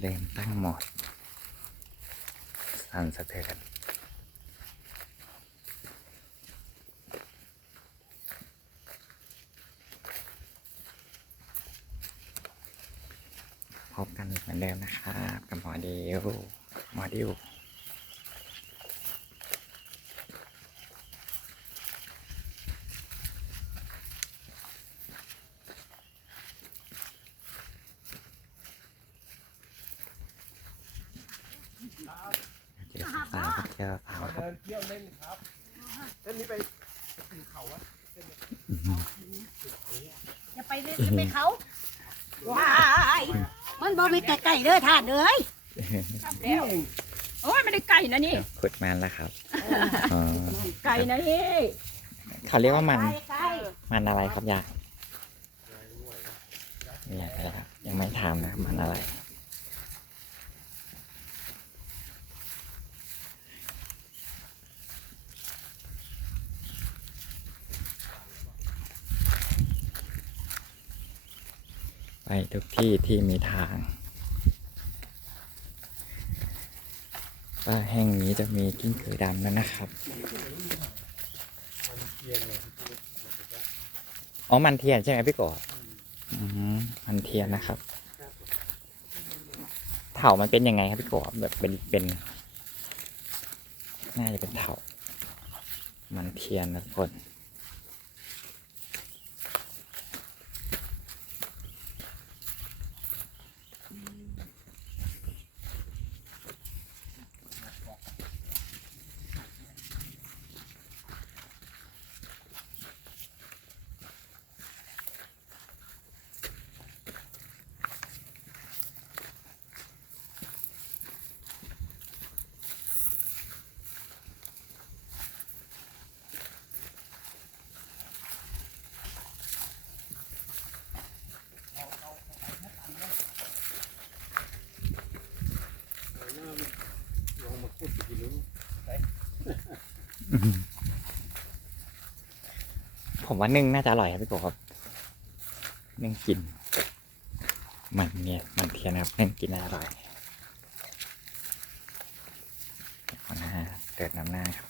เริ่มตั้งหมดสั่นสะเทือนพบกันเหมือนเดิมนะครับกับหมอดิวหมอดิว เจอสาวครับเจอสาวครับเดินเที่ยวเล่นครับเส้นนี้ไปถึงเขาอะจะไปเล่นจะไปเขาว้ายมันบ่มีไก่ๆเด้อท่านเอ้ยแล้วโอ้ยไม่ได้ไก่นะนี่ขุดมันแล้วครับอ๋อไก่นะนี่เขาเรียกว่ามันไก่มันอะไรครับยายอยากแล้วยังไม่ถามนะมันอะไร ไปทุกที่ที่มีทาง ป่าแห่งนี้จะมีกิ้งกือดำแล้วนะครับ อ๋อ มันเทียนใช่ไหมพี่กบอืมมันเทียนนะครับ เถามันเป็นยังไงครับพี่กบแบบเป็นเป็น น่าจะเป็นเถามันเทียนนะคน พูดทีนึงผมว่านึ่งน่าจะอร่อยครับพี่กครับ นึ่งกิน มันเนี่ยมันเทียนนะครับนึ่งกินน่าอร่อยนะฮะเกิดน้ำหน้าครับ